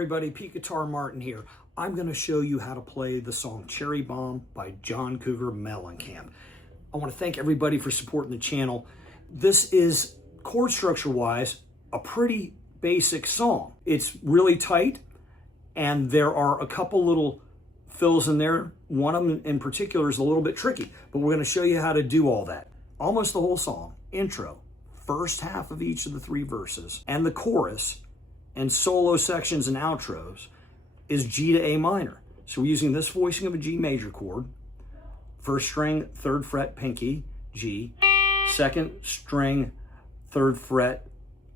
everybody, Pete Guitar Martin here. I'm going to show you how to play the song Cherry Bomb by John Cougar vMellencap. I want to thank everybody for supporting the channel. This is, chord structure wise, a pretty basic song. It's really tight and there are a couple little fills in there. One of them in particular is a little bit tricky, but we're going to show you how to do all that. Almost the whole song, intro, first half of each of the three verses, and the chorus, and solo sections and outros is G to A minor. So we're using this voicing of a G major chord, first string, 3rd fret, pinky, G, second string, 3rd fret,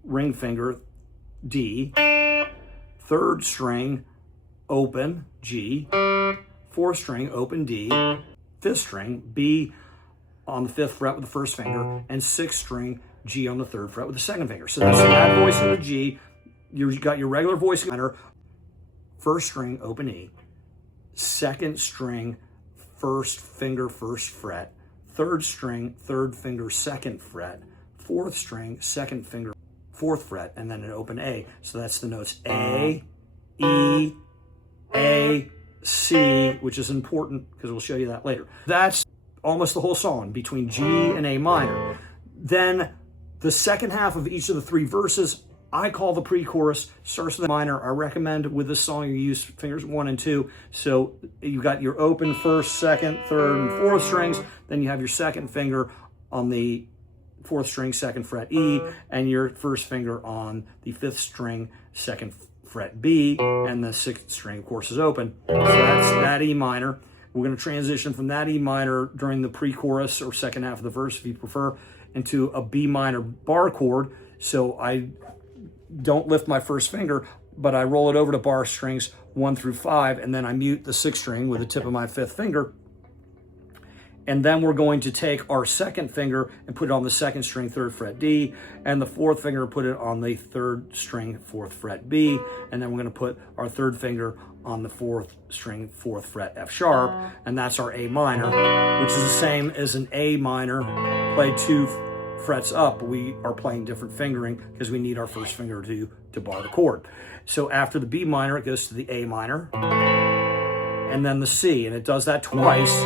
ring finger, D, 3rd string, open, G, 4th string, open, D, 5th string, B on the 5th fret with the 1st finger, and 6th string, G on the 3rd fret with the 2nd finger. So that's that voicing of the G. You've got your regular voicing minor, 1st string, open E, 2nd string, 1st finger, 1st fret, 3rd string, 3rd finger, 2nd fret, 4th string, 2nd finger, 4th fret, and then an open A. So that's the notes A, E, A, C, which is important because we'll show you that later. That's almost the whole song between G and A minor. Then the second half of each of the three verses, I call the pre-chorus, starts with a minor. I recommend with this song you use fingers 1 and 2. So you got your open 1st, 2nd, 3rd, and 4th strings. Then you have your 2nd finger on the 4th string, 2nd fret E, and your 1st finger on the 5th string, 2nd fret B, and the 6th string, of course, is open. So that's that E minor. We're going to transition from that E minor during the pre-chorus or second half of the verse, if you prefer, into a B minor bar chord. So I don't lift my 1st finger, but I roll it over to bar strings 1 through 5, and then I mute the 6th string with the tip of my 5th finger. And then we're going to take our 2nd finger and put it on the 2nd string, 3rd fret D, and the 4th finger, put it on the 3rd string, 4th fret B, and then we're going to put our 3rd finger on the 4th string, 4th fret F sharp, and that's our A minor, which is the same as an A minor played 2 frets up. We are playing different fingering because we need our 1st finger to bar the chord. So after the B minor, it goes to the A minor, and then the C, and it does that twice.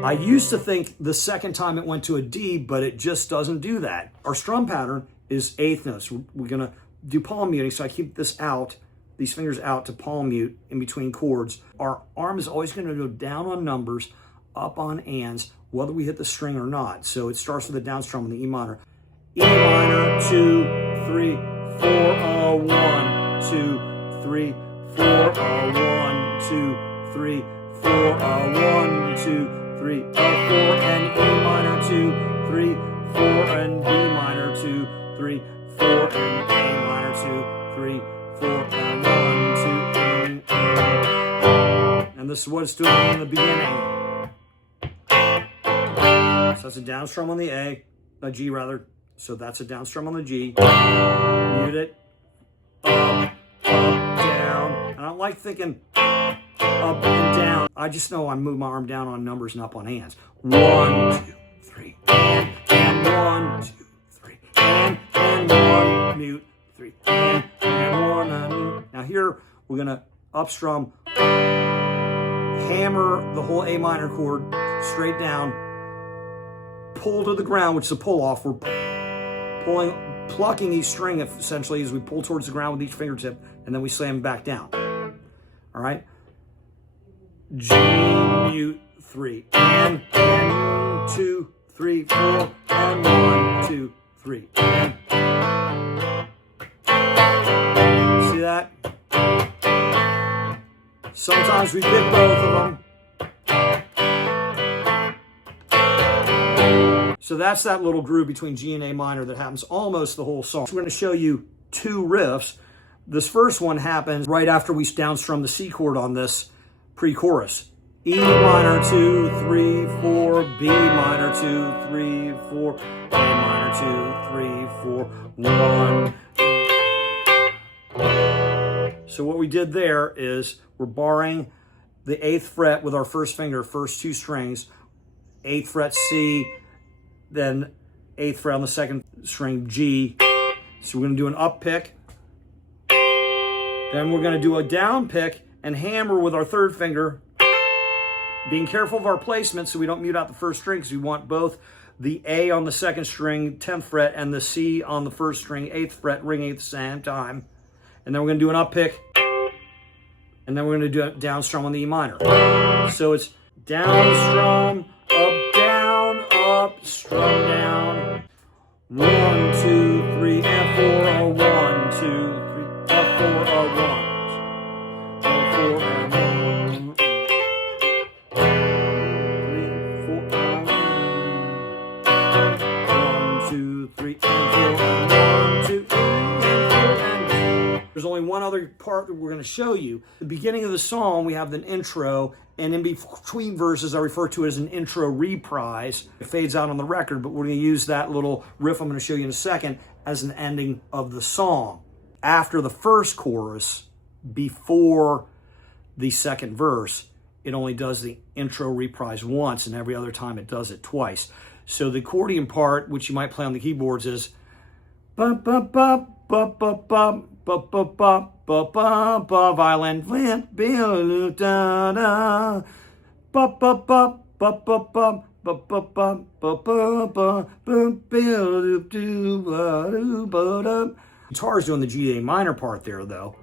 I used to think the second time it went to a D, but it just doesn't do that. Our strum pattern is 8th notes. We're gonna do palm muting, so I keep this out, these fingers out to palm mute in between chords. Our arm is always gonna go down on numbers, up on ands, whether we hit the string or not. So it starts with a down strum on the E minor. E minor, 2, 3, 4, 1, 2, 3, 4, 1, 2, 3, 4, 1, 2, 3, 4, and E minor, 2, 3, 4, and B minor, 2, 3, 4, and A minor, 2, 3, 4, and 1, 2, and this is what it's doing in the beginning. So that's a down strum on the A G rather. So that's a down strum on the G. Mute it, up, down. And I don't like thinking up and down. I just know I move my arm down on numbers and up on hands. 1, 2, 3, and 1, 2, 3, and 1, mute, 3, and 1, mute. Now here we're gonna up strum, hammer the whole A minor chord straight down, pull to the ground, which is a pull off. We're plucking each string essentially as we pull towards the ground with each fingertip, and then we slam back down. All right. G, mute, 3, and 2, 3, 4, and 1, 2, 3, and. See that? Sometimes we pick both of them. So that's that little groove between G and A minor that happens almost the whole song. So we're going to show you 2 riffs. This first one happens right after we downstrum the C chord on this pre-chorus. E minor, 2, 3, 4, B minor, 2, 3, 4, A minor, 2, 3, 4, 1. So what we did there is we're barring the 8th fret with our 1st finger, first 2 strings, 8th fret C, then 8th fret on the 2nd string G. So we're going to do an up pick, Then we're going to do a down pick and hammer with our third finger, being careful of our placement so we don't mute out the first string, because we want both the A on the second string, 10th fret, and the C on the first string, 8th fret, ringing at the same time. And then we're going to do an up pick, and then we're going to do a down strum on the E minor. So it's down strum, up, strum down. 1, 2, 3, and 4, a 1, 2, 3, up, 4, a 1. 4 and 1. 3, 4, 1, 2, 3, and 4, and 1, 2, 3, and 4. There's only one other part that we're going to show you. At the beginning of the song, we have an intro, and in between verses, I refer to it as an intro reprise. It fades out on the record, but we're going to use that little riff I'm going to show you in a second as an ending of the song. After the first chorus, before the second verse, it only does the intro reprise once, and every other time it does it twice. So the accordion part, which you might play on the keyboards, is bum bum bum bum bum bum bum bum bum bum bum bum violin flint bill da da bum bum bum bum bum bum bum bum bum bum bum bum bill do do ba da. Guitar's doing the G A minor part there though.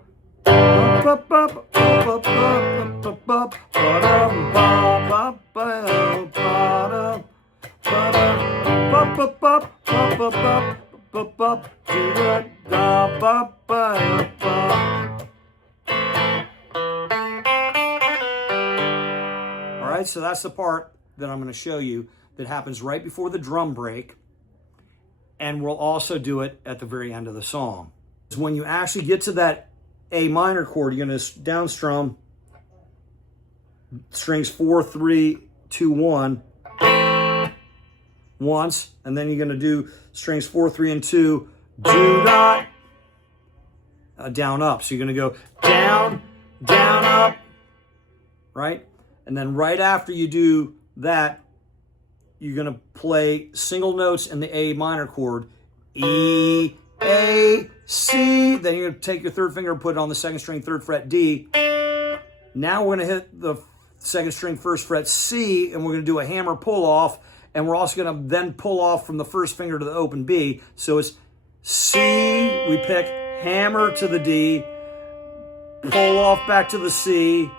Alright, so that's the part that I'm going to show you that happens right before the drum break, and we'll also do it at the very end of the song. When you actually get to that A minor chord, you're going to down strum strings 4, 3, 2, 1 once, and then you're going to do strings 4, 3, and 2, do not, down up. So you're going to go down, down, up, right? And then right after you do that, you're going to play single notes in the A minor chord, E, A, C. Then you're going to take your third finger and put it on the second string, 3rd fret, D. Now we're going to hit the second string, 1st fret, C, and we're going to do a hammer pull off. And we're also going to then pull off from the first finger to the open B. So it's C, we pick, hammer to the D, pull off back to the C,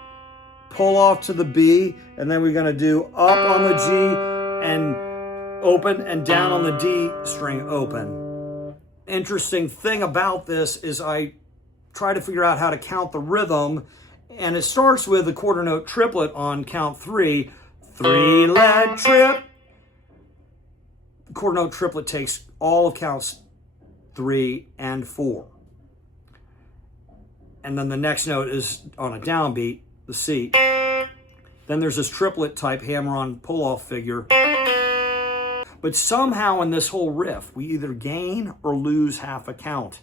pull off to the B, and then we're going to do up on the G and open, and down on the D string open. Interesting thing about this is I try to figure out how to count the rhythm, and it starts with a quarter note triplet on count 3. 3-let trip. Quarter note triplet takes all of counts 3 and 4. And then the next note is on a downbeat, the C. Then there's this triplet type hammer-on pull-off figure. But somehow in this whole riff, we either gain or lose half a count.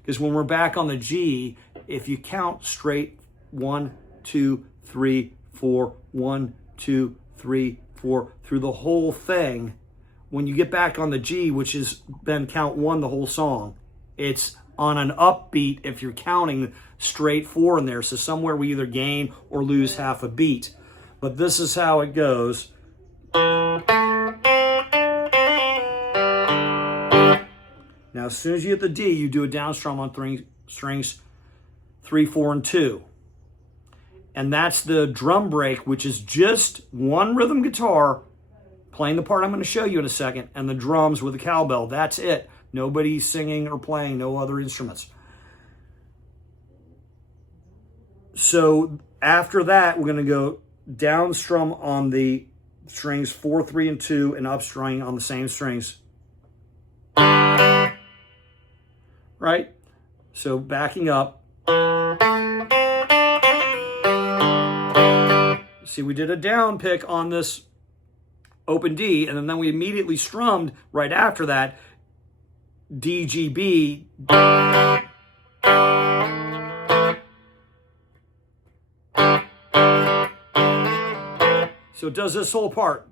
Because when we're back on the G, if you count straight 1, 2, 3, 4, 1, 2, 3, 4 through the whole thing, when you get back on the G, which has been count 1 the whole song, it's on an upbeat if you're counting straight 4 in there. So somewhere we either gain or lose half a beat. But this is how it goes. Now, as soon as you hit the D, you do a down strum on strings 3, 4, and 2. And that's the drum break, which is just one rhythm guitar playing the part I'm going to show you in a second, and the drums with the cowbell. That's it. Nobody's singing or playing, no other instruments. So after that, we're going to go down strum on the strings 4, 3, and 2, and up string on the same strings. Right? So backing up. See, we did a down pick on this open D, and then we immediately strummed right after that D, G, B. So it does this whole part.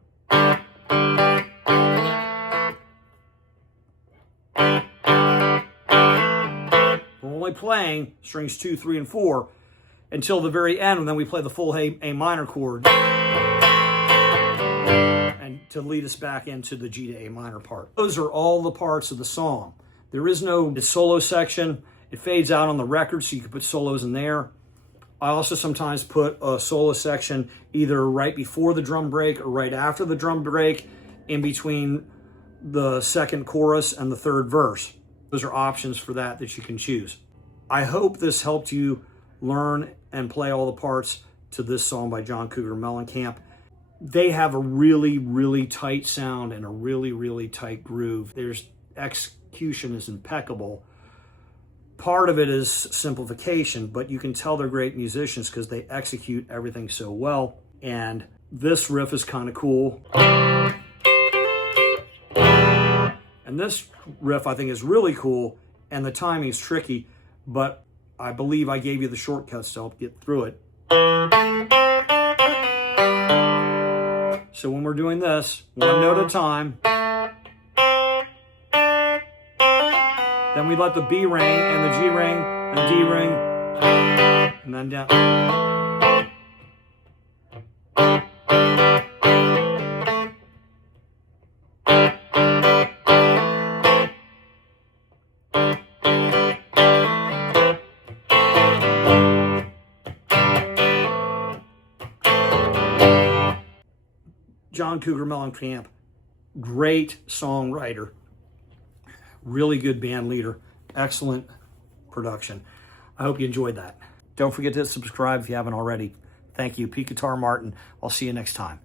We're only only playing strings 2, 3, and 4 until the very end, and then we play the full A minor chord and to lead us back into the G to A minor part. Those are all the parts of the song. There is no solo section. It fades out on the record, so you can put solos in there. I also sometimes put a solo section either right before the drum break or right after the drum break, in between the second chorus and the third verse. Those are options for that you can choose. I hope this helped you learn and play all the parts to this song by John Cougar Mellencamp. They have a really, really tight sound and a really, really tight groove. Their execution is impeccable. Part of it is simplification, but you can tell they're great musicians because they execute everything so well. And this riff is kind of cool. And this riff I think is really cool, and the timing is tricky, but I believe I gave you the shortcuts to help get through it. So when we're doing this, one note at a time, then we let the B ring and the G ring and D ring, and then down. John Cougar Mellencamp, great songwriter, really good band leader, excellent production. I hope you enjoyed that. Don't forget to subscribe if you haven't already. Thank you. Pete Guitar Martin. I'll see you next time.